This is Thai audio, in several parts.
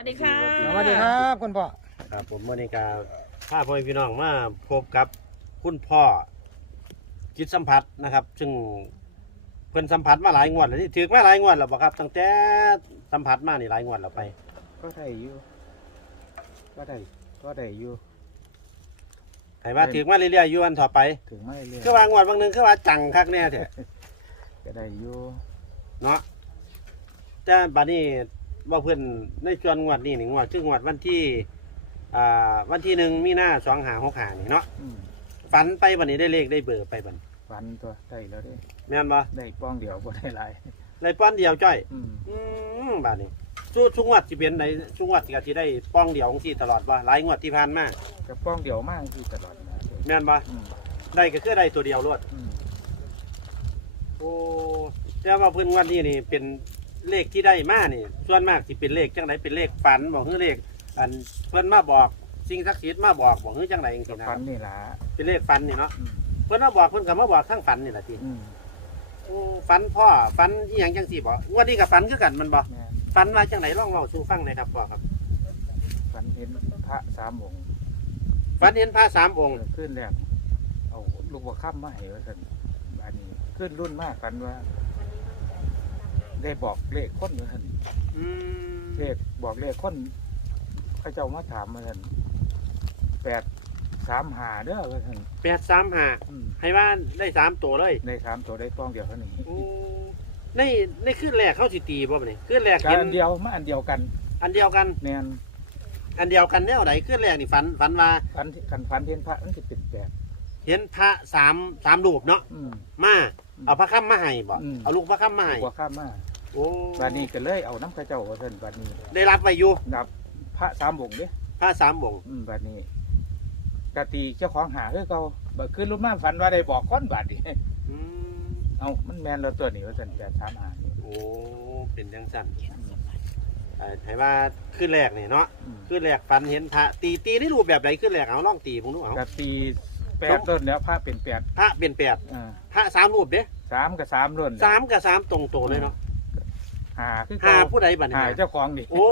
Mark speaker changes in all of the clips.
Speaker 1: วัสดีค่ะ
Speaker 2: สวัสดีครับคุณพ่อ
Speaker 3: ครับผมเมื่อนี้ก็พาพ่อแม่พี่น้องมาพบกับคุณพ่อจิตสัมผัสนะครับ ซึ่งเพิ่นสัมผัสมาหลายงวดแล้วนี่ถือมาหลายงวดแล้วบ่ครับตั้งแต่สัมผัสมานี่หลายงวดแล้วไป
Speaker 2: ก็ได้อยู่ก็ได้ก็ได้อยู่
Speaker 3: ใครว่าถือมาเรื่อยๆอยู่อันต่อไป
Speaker 2: ถึงไม่เรื่อย
Speaker 3: คือว่างวดบางหนึงคือว่าจังคักแน่แท้
Speaker 2: ก็ได้อยู่
Speaker 3: เนาะแต่บัดนี้ ว่าเพิ่นในส่วนงวดนี้นี่งวดคืองวดวันที่อ่าวันที่หนึ่งมีนาสองหาหกหานี่เนาะ
Speaker 2: อืม
Speaker 3: ฝันไปบัดนี้ได้เลขได้เบอร์ไปบัดนี้
Speaker 2: ฝันตัวได้แล้วได้
Speaker 3: แม่นบ่
Speaker 2: ได้ป้องเดียวบ่ได้หลาย
Speaker 3: เลยป้อนเดียวจ้อย
Speaker 2: อืม
Speaker 3: อืมบาดนี้สู้ชุงวัดสิเป็นในชุงวัดก็สิได้ป้องเดียวของสิตลอดบ่หลายงวดที่ผ่านมา
Speaker 2: ก็ป้องเดียวมากที่ตลอดนะ
Speaker 3: แม่นบ่
Speaker 2: อืม
Speaker 3: ได้ก็คือได้ตัวเดียวรวด
Speaker 2: อืม
Speaker 3: โอ้แต่ว่าเพิ่นงวันนี้นี่เป็น เลขที่ได้มานี่ส่วนมากสิเป็นเลขจังไดเป็นเลขฝันบอกคือเลข อันเพิ่นมาบอกสิ่งศักดิ์สิทธิ์มาบอกบอกคือจังไดจัง
Speaker 2: ก็
Speaker 3: ซี่นะ
Speaker 2: ฝันนี่ล่ะ
Speaker 3: เป็นเลขฝันนี่เนาะ
Speaker 2: อืม
Speaker 3: เพิ่นมาบอกเพิ่นก็มาบอกทั้งฝันนี่ล่ะที
Speaker 2: อืม
Speaker 3: โอ้ฝันพ่อฝันอีหยังจังซี่บ่งวันนี้ก็ฝันคือกันแมันบ่
Speaker 2: แม่น
Speaker 3: ฝันว่าจังไดลองเล่าสู่ฟังหน่อยครับพ่อครับ
Speaker 2: ฝันเห็นพระสามองค์
Speaker 3: ฝันเห็นพระสามองค์
Speaker 2: เออขึ้นแรกเอาลูกว่าค่ำมาให้ว่าซั่นอันนี้ขึ้นรุ่นมากฝันว่า ได้บอกเลขคนว่าซั่น
Speaker 3: อืม
Speaker 2: เลขบอกเลขคนเขาเจ้ามาถามมาท่านแปดสามหาเด้อว่าท่าน
Speaker 3: แปดสามห้า
Speaker 2: อืม
Speaker 3: ให้ว่าได้สามตัวเลย
Speaker 2: ในสามตัวได้ป้องเดียวเท่านี้
Speaker 3: ในในขึ้นแรกเขาสิตีบ่บัดนี้ขึ้นแรก
Speaker 2: กา
Speaker 3: เห็น
Speaker 2: รอันเดียวมาอันเดียวกัน
Speaker 3: อันเดียวกัน
Speaker 2: แนน
Speaker 3: อันเดียวกันแนวไหนขึ้นแรกนี่ฝันฝันว่า
Speaker 2: ฟันขันฟันเทียนพระมันจะเป็นแปด
Speaker 3: เห็นพระสามสามรูปเนาะ
Speaker 2: อืม
Speaker 3: มาเอาพระค่ำมาให้บ่
Speaker 2: อืม
Speaker 3: เอาลูกพระค่ำมาให้
Speaker 2: หัวข้ามมา
Speaker 3: โอ้
Speaker 2: บานนี้ก็เลยเอาน้ำข้าเจ้าว่าท่านบานนี้
Speaker 3: ได้รับไว้อยู่
Speaker 2: นับพระสามองค์เด้
Speaker 3: พระสามองค์
Speaker 2: อืมบานนี้กตีเจ้าของหาคือเขาบ่ขึ้นรุ่นมาฝันว่าได้บอกก้อนบาทดิ
Speaker 3: อืม
Speaker 2: เอามันแมนเราตัวนี้ว่าท่านแปดสามหานี่
Speaker 3: โอ้เป็นจังสั่นเอ่อให้ว่าขึ้นแรกนี่เนาะ
Speaker 2: อืม
Speaker 3: ขึ้นแรกฝันเห็นพระตีตีในรูปแบบใดขึ้นแรกเอาลองตีผมดูเอา
Speaker 2: กตีแปดต้นแล้วพระเป็นแปด
Speaker 3: พระเป็นแปด
Speaker 2: อ่า
Speaker 3: พระสามรูปเด้
Speaker 2: สามกับสามรุ่น
Speaker 3: สามกับสามตรงโตวเลยเนาะ
Speaker 2: หาคือ
Speaker 3: หา
Speaker 2: เก่า
Speaker 3: ผู้ใดบัดนี้
Speaker 2: หา
Speaker 3: หา
Speaker 2: เจ้าของดิ
Speaker 3: โอ้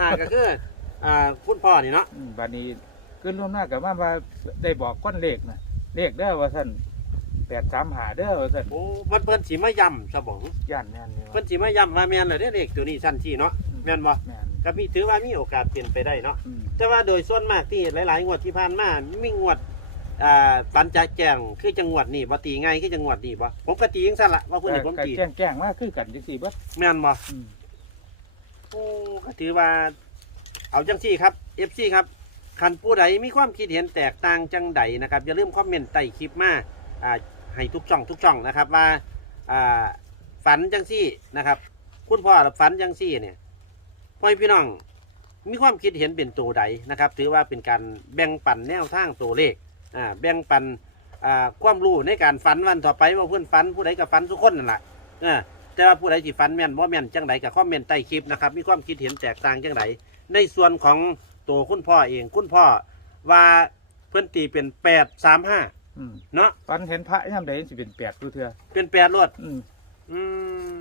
Speaker 3: หาก็คืออ่าคุณพ่อนี่เนาะ
Speaker 2: อืมบัดนี้ขึ้นล่วงหน้ากับว่าว่าได้บอกก้อนเลขนะเลขเด้อว่าท่านแปดสามหาเด้อว่าท่าน
Speaker 3: โอ้มันเพิ่นสิมาย้ำซะบ่
Speaker 2: ย่านแม่นนี่
Speaker 3: เพิ่
Speaker 2: ว่าน
Speaker 3: สิมาย้ำว่าแม่นแล้วเด้อเลขตัวนี้สั้นที่เนาะแม่นบ่
Speaker 2: แม่น
Speaker 3: ก็มีถือว่ามีโอกาสเปลี่ยนไปได้เนาะ
Speaker 2: อืม
Speaker 3: แต่ว่าโดยส่วนมากที่หลาย ๆ งวดที่ผ่านมา มีงวด อ่าปันจะแจ้งคือจังหวัดนี่บ่ตีง่ายคือจังหวัดนี่บ่ผมก็ตีจังซั่นล่ะว่าเพิ่นให้ผม
Speaker 2: ก็
Speaker 3: ตี
Speaker 2: แจ้งแจ้งว่าคือกันจังซี่เบิด
Speaker 3: แม่นบ่
Speaker 2: อืม
Speaker 3: โอ้ก็ถือว่า เอาจังซี่ครับ FC ครับคันผู้ใดมีความคิดเห็นแตกต่างจังใดนะครับอย่าลืมคอมเมนต์ใต้คลิปมาอ่าให้ทุกช่องทุกช่องนะครับว่าอ่าฝันจังซี่นะครับ คุณพ่อฝันจังซี่เนี่ยพ่อให้พี่น้องมีความคิดเห็นเป็นตัวใดนะครับ ถือว่าเป็นการแบ่งปันแนวทางตัวเลข อ่าแบ่งปันอ่าความรู้ในการฝันวันต่อไปว่าเพื่อนฝันผู้ใดก็ฝันทุกคนนั่นแหละเออแต่ว่าผู้ใดที่ฝันแม่นว่าแม่นจังใดกับคอมเมนต์ใต้คลิปนะครับมีความคิดเห็นแตกต่างจังใดในส่วนของตัวคุณพ่อเองคุณพ่อว่าเพื่อนตีเป็นแปดสามห้า
Speaker 2: อืม
Speaker 3: เนาะ
Speaker 2: ฝันเห็นพระยามใดสิเป็นแปดดูเถื่อ
Speaker 3: เป็นแปดรถ
Speaker 2: อืม
Speaker 3: อืม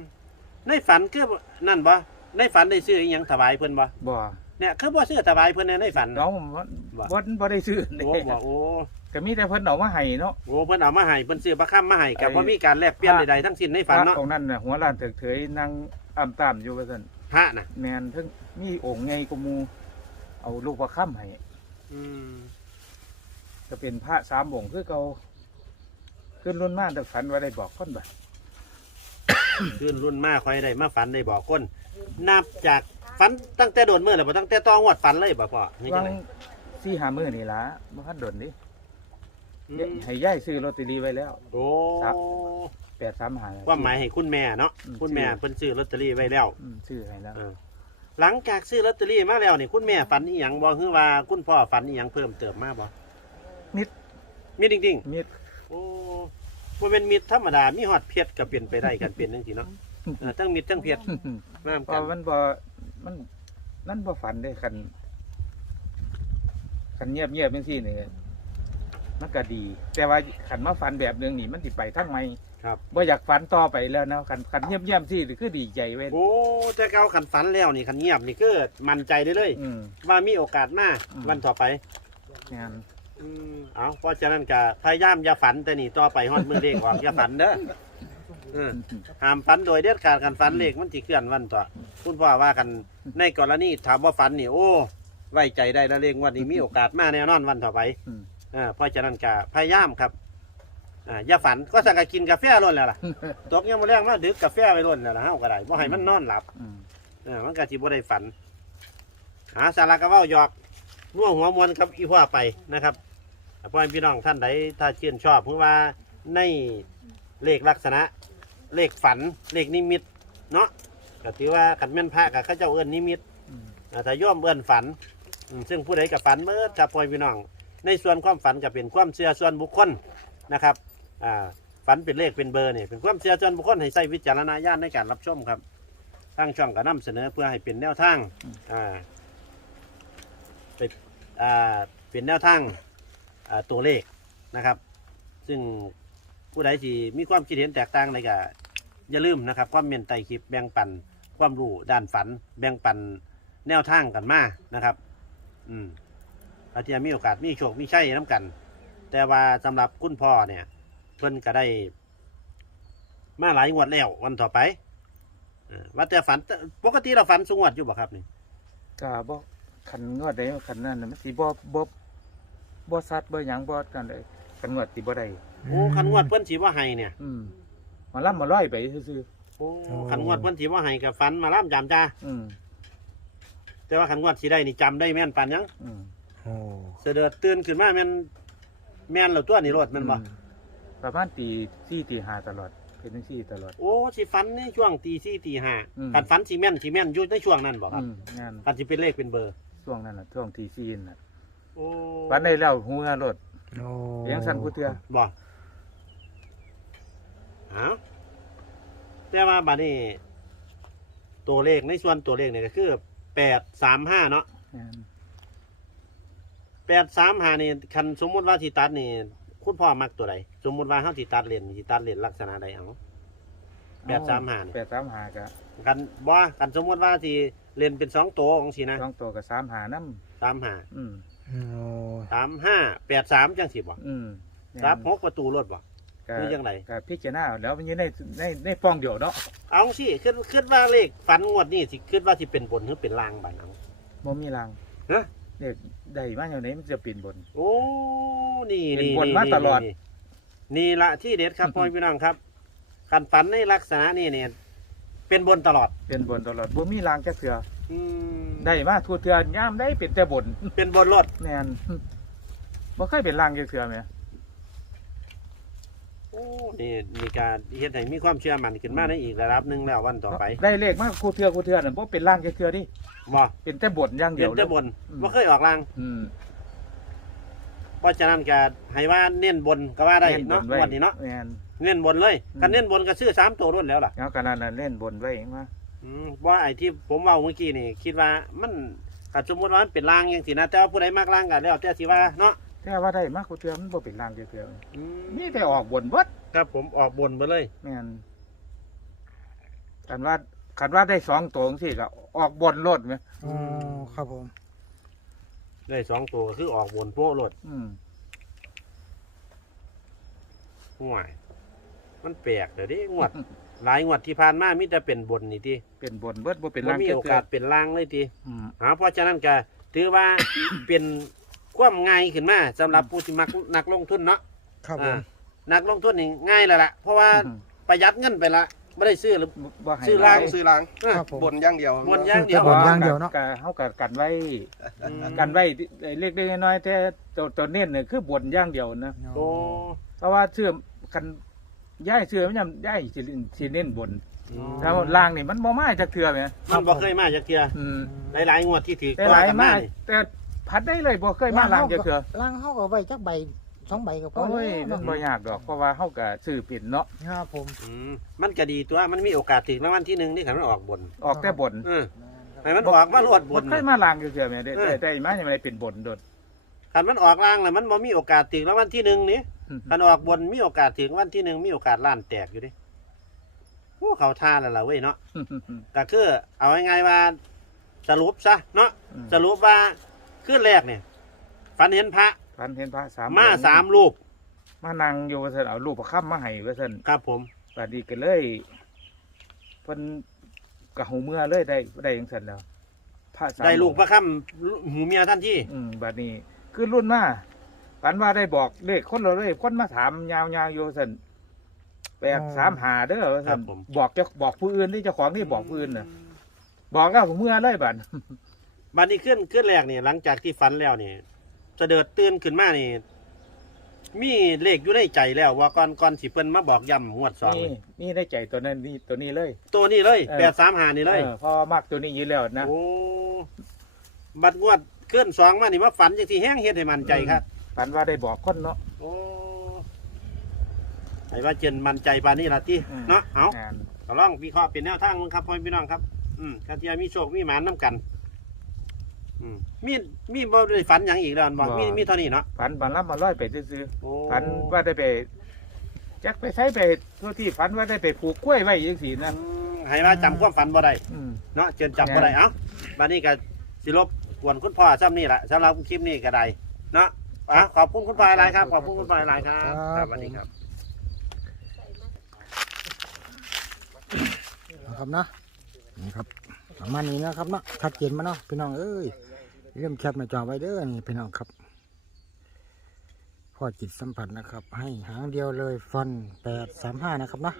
Speaker 3: ในฝันคือนั่นบ่ในฝันได้ซื้ออหยังถวายเพิ่นบ่
Speaker 2: บ่
Speaker 3: เนี่ยคือบ่ซื้อถวายเพิ่นเนี่ยในฝัน
Speaker 2: น้องผมว่า
Speaker 3: บ่
Speaker 2: บ่บ่ได้ซื้อ
Speaker 3: โอ้บ่โอ้
Speaker 2: ก็มีแต่เพิ่นเอามาให้เนาะ
Speaker 3: โอ้เพิ่นเอามาให้เพิ่นซื้อประคำมาให้กับ
Speaker 2: ไอ้
Speaker 3: บ่มีการแลกเปลี่ยน
Speaker 2: พระ
Speaker 3: ใดๆทั้งสิ้นใน
Speaker 2: พ
Speaker 3: ฝัน
Speaker 2: ระ
Speaker 3: เนาะ
Speaker 2: องค์นั้นน่ะหัวล้านเถิกเถยนั่งอ้ำตามอยู่ว่าซั่น
Speaker 3: พระน่ะ
Speaker 2: แม่นเพิ่งมีองค์ใหญ่กว่าหมู่เอาลูกประค่ำให้
Speaker 3: อืม
Speaker 2: ก็เป็นพระสามองค์คือเก่าขึ้นรุ่นมากแต่ฝันว่าได้บอกคนบ่
Speaker 3: ขึ้นรุ่นมาค่อยได้มาฝันได้บอกคนนับจากฝันตั้งแต่โดนมื้อแล้วบ่ตั้งแต่ตองวดฝันเลยบ่พ่อนี่
Speaker 2: วั
Speaker 3: จัง
Speaker 2: ง
Speaker 3: ได
Speaker 2: สี่หามื้อนี่ล่ะบ่ทันดนดิ
Speaker 3: อืม
Speaker 2: ให้ย่ายซื้อลอตเตอรี่ไว้แล้ว
Speaker 3: โอ้
Speaker 2: ครับ แปดสามหา
Speaker 3: ความหมายให้คุณแม่เนาะ
Speaker 2: อืม
Speaker 3: คุณแม่
Speaker 2: ซื้อ
Speaker 3: เพิ่นซื้อลอตเตอรี่ไว้แล้ว
Speaker 2: อืมซื้อให้แล้ว
Speaker 3: เออหลังจากซื้อลอตเตอรี่มาแล้วนี่คุณแม่ฝันอีหยังบ่คือว่าคุณพ่อฝันอีหยังเพิ่มเติมมาบ่
Speaker 2: มิด
Speaker 3: มีจริง
Speaker 2: มิด
Speaker 3: ๆโอ้บ่เป็นมิตรธรรมดามีฮอดเพชรก็เป็นไปได้กันเป็นจังซี่เนาะเออทั้งมิตรทั้งเพชรมาม
Speaker 2: เพ
Speaker 3: กัน
Speaker 2: ราะมันบ่มันนั่นบ่ฝันได้คันคันเงียบเงียบๆจังซี่นี่ มันก็ดี แต่ว่าคันมาฝันแบบนึงนี่มันสิไปทางใหม่
Speaker 3: ครับ
Speaker 2: บ่อยากฝันต่อไปแล้วนะคันคันเงียบๆสิคือดีใจเว้ย
Speaker 3: โอ้แต่เก่าขันฝันแล้วนี่ขันเงียบนี่คือมั่นใจได้เลย
Speaker 2: อืม
Speaker 3: ว่ามีโอกาสหน้า
Speaker 2: อืม
Speaker 3: วันต่อไป
Speaker 2: งาน
Speaker 3: อืมเอาเพราะฉะนั้นก็พยายามอย่าฝันแต่นี่ต่อไปฮอดมือเลขออกอย่าฝันเด้อเออ ห้ามฝันโดยเด็ดขาดกันฝันเลขมันสิเคลื่อนวันต่อคุณพ่อว่ากันในกรณีถามว่าฝันนี่โอ้ ไว้ใจได้แล้วเลขงวันนี้มีโอกาสมาแน่นอนวันต่อไป
Speaker 2: อืม
Speaker 3: เออเพราะฉะนั้นก็พยายามครับอ่าอย่าฝันก็สั่งกินกาแฟล้นแล้วล่ะ ตกยังมาแรงมาดึกกาแฟไปล้นแล้วล่ะเฮาก็ได้บ่ให้มันนอนหลับ
Speaker 2: อืม
Speaker 3: เออมันก็สิบ่ได้ฝัน หาสาระก็เว้าหยอกน่วหัวมวนกับอีพ่อไปนะครับพ่อแม่พี่น้องท่านใดถ้าชื่นชอบเพราะว่าในเลขลักษณะ เลขฝันเลขนิมิตเนาะก็ถือว่าขันแม่นพระกับข้าเจ้าเอื้อนนิมิต
Speaker 2: อืม
Speaker 3: อ่าถ้าย่อมเอื้อนฝันอืมซึ่งผู้ใดกับฝันเมื่อกับพ่อแม่พี่น้อง ในส่วนความฝันก็เป็นความเชื่อส่วนบุคคลนะครับอ่าฝันเป็นเลขเป็นเบอร์เนี่ยเป็นความเชื่อส่วนบุคคลให้ใช้วิจารณญาณในการรับชมครับทางช่องก็นำเสนอเพื่อให้เป็นแนวทางอ่าเป็นอ่าเป็นแนวทางอ่าตัวเลขนะครับ ซึ่งผู้ใดที่มีความคิดเห็นแตกต่างอะไรก็อย่าลืมนะครับ ความเมนไตคลิปแบ่งปันความรู้ด้านฝัน แบ่งปันแนวทางกันมานะครับ อืม อาจจะมีโอกาสมีโชคมีชัยน้ำกัน แต่ว่าสำหรับคุณพ่อเนี่ย เพิ่นก็ได้ มาหลายงวดแล้ววันต่อไปเออว่าแต่ฝันปกติเราฝันสูงวดอยู่บ่ครับนี่
Speaker 2: ก็บ่คันงวดใดคันนั้นน่ะมันสิบ่บ่บ่ซัดบ่หยังบ่กันเลยคันงวดสิบ่ได้
Speaker 3: โอ้คันงวดเพิ่นสิว่าให้เนี่ย
Speaker 2: อืมมาล่ำมาร้อยไปซื่อ
Speaker 3: โอ้คันงวดเพิ่นสิว่าให้กับฝันมาล่ำจำจ้า
Speaker 2: ๆอืม
Speaker 3: แต่ว่าคันงวดสิได้นี่จำได้แม่นปานหยัง
Speaker 2: อืม
Speaker 1: โอ้
Speaker 3: เสด็จตื่นขึ้นมาแม่นแม่นแล้วตัวนี่รถแม่นบ่
Speaker 2: อืประมาณตีสี่ตีห้าตลอดเป็นจังซี่ตลอด
Speaker 3: โอ้สิฝันในช่วงตีสี่ตีห้า
Speaker 2: อืม
Speaker 3: คันฝันสิแม่นสิแม่นอยู่ในช่วงนั้นบ่ครับ
Speaker 2: อืมงาน
Speaker 3: คันสิเป็นเลขเป็นเบอร์
Speaker 2: ช่วงนั้นน่ะช่วงตีสี่น่ะ
Speaker 3: โอ้
Speaker 2: วันได้แล้วหูงานรถ
Speaker 1: โอ้
Speaker 2: เลี้ยงสันผู้เทือ
Speaker 3: บ่ฮะแต่ว่าบัดนี้ ตัวเลขในส่วนตัวเลขเนี่ยก็คือ835เนาะ
Speaker 2: งาน
Speaker 3: แปดสามหานี่คันสมมุติว่าที่ตัดนี่คุณพ่อมักตัวใดสมมุติว่าเฮาสิตัดเลนสิตัดเลนลักษณะใดเอาแปดสามหานี่
Speaker 2: แปดสามหาก็
Speaker 3: กันบ่คันสมมุติว่าที่เลนเป็นสองตัวของสินะ
Speaker 2: สองตัวกับสามหาน้
Speaker 3: สามหาำ
Speaker 2: อืม
Speaker 1: โอ้
Speaker 3: สามห้าแปดสามจังสิบ่
Speaker 2: อืม
Speaker 3: สามหกประตูรถบ่
Speaker 2: ก็
Speaker 3: คือจังได
Speaker 2: ก็พิจารณาแล้วมันอยู่ในในในป้องเดียวเนาะ
Speaker 3: เอาสิคิดคิดว่าเลขฝันงวดนี่สิคิดว่าสิเป็นบนหรือเป็นล่างบ้านเอา
Speaker 2: บ่มีราง
Speaker 3: ฮะ
Speaker 2: เด็กได้มาอย่างไหนมันจะเปลี่ยนบน
Speaker 3: โอ้ นี่
Speaker 2: เป็น
Speaker 3: นี่
Speaker 2: บน
Speaker 3: นี่
Speaker 2: มาตลอด
Speaker 3: นี่นี่ละที่เด็ดครับพ่อพี่น้องครับคันฝันในลักษณะนี่เนี่ยเป็นบนตลอด
Speaker 2: เป็นบนตลอดบ่มีรางจักเทื่อ
Speaker 3: อืม
Speaker 2: ได้มาทั่วเทื่อย่ามได้เป็นแต่บน
Speaker 3: เป็นบนรถ
Speaker 2: แน่นบ่เคยเป็นรางจักเทื่อแหม
Speaker 3: โอ้ นี่มีการเฮ็ดให้มีความเชื่อมั่นขึ้นมาในอีกระดับหนึ่งแล้ววันต่อไป
Speaker 2: ได้เลขมาคู่เทื่อคู่เทื่อนั่นบ่เป็นรางจักเทื่อดิ
Speaker 3: บ่
Speaker 2: เป็นแต่บนอย่างเดี
Speaker 3: เป็
Speaker 2: ย
Speaker 3: น
Speaker 2: ว
Speaker 3: แต่บน
Speaker 2: อืม
Speaker 3: บ่เคยออกลาง
Speaker 2: อืม
Speaker 3: เพราะฉะนั้นก็ให้ว่าเน้นบนก็ว่าได้
Speaker 2: เล่นบ
Speaker 3: เนาะ
Speaker 2: นไว้
Speaker 3: วันนี้เนาะ
Speaker 2: แม่น
Speaker 3: เน้นบนเลย
Speaker 2: อืม
Speaker 3: คันเน้นบนก็ซื้อสามตัวรุ่นแล้วล่ะ
Speaker 2: แล้วขนาดนั้นเล่นบนไว้เองว่า
Speaker 3: อืมว่าไอ้ที่ผมเว้าเมื่อกี้นี่ คิดว่ามันถ้าสมมุติว่ามันเป็นลางจังซี่นะแต่ว่าผู้ใดมักลางก็แล้วแต่สิว่าเนาะ
Speaker 2: แต่ว่าได้มาคู่เทื่อมันบ่เป็นรางจักเทื่อ
Speaker 3: อืม
Speaker 2: มีแต่ออกบนเบิด
Speaker 3: ครับผมออกบนไปเลย
Speaker 2: แม่นคันว่าคันว่าได้สองตัวจังซี่ก็ออกบนรถไหม
Speaker 1: โอ้ครับผม
Speaker 3: ได้สองตัวก็คือออกบนโป๊ะรถ
Speaker 2: อืม
Speaker 3: ห่วยมันแปลกเดี๋ยวนี้งวด หลายงวดที่ผ่านมามีแต่เป็นบนนี่ติ
Speaker 2: เป็นบนเบิดบ่เป็น
Speaker 3: บ่
Speaker 2: ราง
Speaker 3: มี
Speaker 2: จัก
Speaker 3: โอ
Speaker 2: เทื่อกา
Speaker 3: สเป็นลางเลยติ
Speaker 2: อืม
Speaker 3: หาเพราะฉะนั้นก็ถือว่า เป็น ความง่ายขึ้นมาสำหรับผู้ที่มักนักลงทุนเนาะ
Speaker 1: ครับผ
Speaker 3: อ่ามนักลงทุนนี่ง่ายแล้วล่ะ เพราะว่าประหยัดเงินไปละไม่ได้ซื้อหรือ
Speaker 2: บ่ให้
Speaker 3: ซื้อ
Speaker 2: หล
Speaker 3: ราง
Speaker 2: ย
Speaker 4: ซื้อล้าง
Speaker 3: อะ
Speaker 1: ครับผม
Speaker 4: บนอย่างเดียว
Speaker 3: บนอย่างเดียว
Speaker 1: บนอย่างเดียวเนาะ
Speaker 2: ก็เฮาก็กันไว้
Speaker 3: อืม
Speaker 2: กันไว้เล็กๆน้อยๆแต่ตัวตัวเน้นเนี่ยคือบนอย่างเดียวนะ
Speaker 3: โอ้
Speaker 2: เพราะว่าเชื่อกันย้ายเชื่อมันยังย้ายสิสิเน้นบน
Speaker 3: อืม
Speaker 2: แล้วล่างนี่มันบ่มาจักเทื่อแหม
Speaker 3: มันบ่เคยมาจากเกีย
Speaker 2: อืม
Speaker 3: หลายๆงวดที่ถือ
Speaker 2: แต่หลาย
Speaker 3: กัน
Speaker 2: มา
Speaker 3: นี่
Speaker 2: แต่ พัดได้เลยบ่เคยมาล่างจักเทื่อ
Speaker 5: ล่างเขาก็ไว้จักใบสองใบก็พอ
Speaker 2: โอ้ย
Speaker 5: แล้
Speaker 2: มั
Speaker 5: วน
Speaker 2: บ่ยากดอกเพราะว่าเฮาก็ซื้อผิดเนาะ
Speaker 5: ครับผม
Speaker 3: อืมมันก็ดีตัวมันมีโอกาสถึงรางวัลที่หนึ่งนี่ขันมันออกบน
Speaker 2: ออกแต่บน
Speaker 3: เออให้มันออกมาลวดบ
Speaker 2: บ่
Speaker 3: น
Speaker 2: เคยมาล่างจักเทื่อแหมได้
Speaker 3: เออ
Speaker 2: ได้ได้มายังไงเป็นบนโดด
Speaker 3: คันมันออกล่างแล้วมันบ่มีโอกาสถึงรางวัลที่หนึ่งนี่คันออกบนมีโอกาสถึงรางวัลที่หนึ่งมีโอกาสล้านแตกอยู่ดิโอ้เขาท่าแล้วล่ะเว้ยเนาะก็คือเอาง่ายๆว่าสรุปซะเนาะสรุปว่า ขึ้นแรกเนี่ยฝันเห็นพระ
Speaker 2: พันเห็นพระสาม
Speaker 3: มา
Speaker 2: องค์
Speaker 3: สามรูป
Speaker 2: มานั่งอยู่ว่าซั่นเอาลูกประค่ำมาให้ว่าซั่น
Speaker 3: ครับผม
Speaker 2: บัดนี้ก็เลยเพิ่นกะหูเมื่อเลยได้ได้จังซั่นแล้วพระสาม
Speaker 3: ได้ลูก
Speaker 2: องค์
Speaker 3: พระคำหูเมียท่านที่
Speaker 2: อืมบัดนี้คือรุ่นมาฝันว่าได้บอกเลขคนเราเลยคนมาถามยาวๆอยู่ซั่นแปดสามหาเด้อว่าซั่นบอกเจ้าบอกผู้อื่นที่เจ้าของที่บอกผู้อื่นน่ะ บอกแล้วผมเมื่อเลยบัด
Speaker 3: บัดนี้ขึ้นขึ้นแรกเนี่ยหลังจากที่ฝันแล้วเนี่ยเสด็จตื่นขึ้นมานี่ มีเลขอยู่ในใจแล้ว ว่าก่อนก่อนสิเพิ่นมาบอกย้ำงวดสอง
Speaker 2: นี่
Speaker 3: นี่
Speaker 2: นี่ได้ใจตัวนั้นนี่ตัวนี้เลย
Speaker 3: ตัวนี้เลย
Speaker 2: เออ
Speaker 3: แปดสามหานี่เลย
Speaker 2: ออเพราะว่ามากตัวนี้อยู่แล้วนะ
Speaker 3: โอ้บัดงวดขึ้นสองมานี่ว่าฝันจังที่แห้งเฮ็ดให้มันใจครับ
Speaker 2: ฝันว่าได้บอกคนเนาะ
Speaker 3: โอ้ไอ้ว่าเจนมันใจปานนี้ล่ะติ
Speaker 2: อืม
Speaker 3: เนาะเอา
Speaker 2: งาน
Speaker 3: ก็ลองวิเคราะห์เป็นแนวทางมึงครับพ่อพี่น้องครับ อืมกาเทียมีโชคมีหมานน้ำกัน อืม มีมีบ่ได้ฝันหยังอีกแล้วบ่ มีมีเท่านี้เนาะ
Speaker 2: ฝันบันรับมาร้อยไปซื้อ
Speaker 3: โอ้
Speaker 2: ๆฝันว่าได้ไปจักไปใช้ไปทั่วที่ฝันว่าได้ไปผูกกล้วยไว้ยังสี
Speaker 3: อื
Speaker 2: นะ
Speaker 3: มให้ว่าจำความฝันบ่ได้
Speaker 2: อืม
Speaker 3: เนาะเจนจำบ่ได้เอ้าบัดนี้ก็สิรบกวนคุณพ่อซ้ำนี่แหละสำหรับคลิปนี้ก็ได้เนาะอะขอบคุณคุณพ่อหลายครับ ขอบคุณคุณพ่อหลายครับครับสวัสดีครับ
Speaker 5: นะครับเนาะนี่ครับประมาณนี้นะครับเนาะชัดเจนมาเนาะพี่น้องเอ้ย เริ่มแคปหน้าจอไว้เด้อนี่พี่น้องครับพอจิตสัมผัสนะครับ ให้หางเดียวเลยฟันแปดสามห้านะครับนะ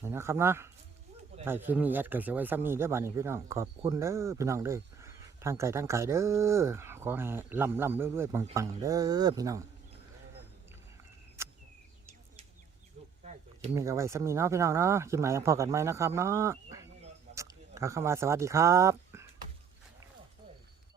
Speaker 5: นี่นนะครับนาะใช่คลิปนี้แอดเกับเสียไว้ซ้ำนี้เด้อบ้านนี้พี่น้องขอบคุณเด้อพี่น้องเด้อทางไก่ทางไก่เด้อขอให้ลำลำเรื่อยๆปังๆเด้อพี่น้อง จะมีกับไว้สมีเนาะพี่น้องเนาะคลิปใหมายังพอกันไหมนะครับเนาะขอเข้ามาสวัสดีครับ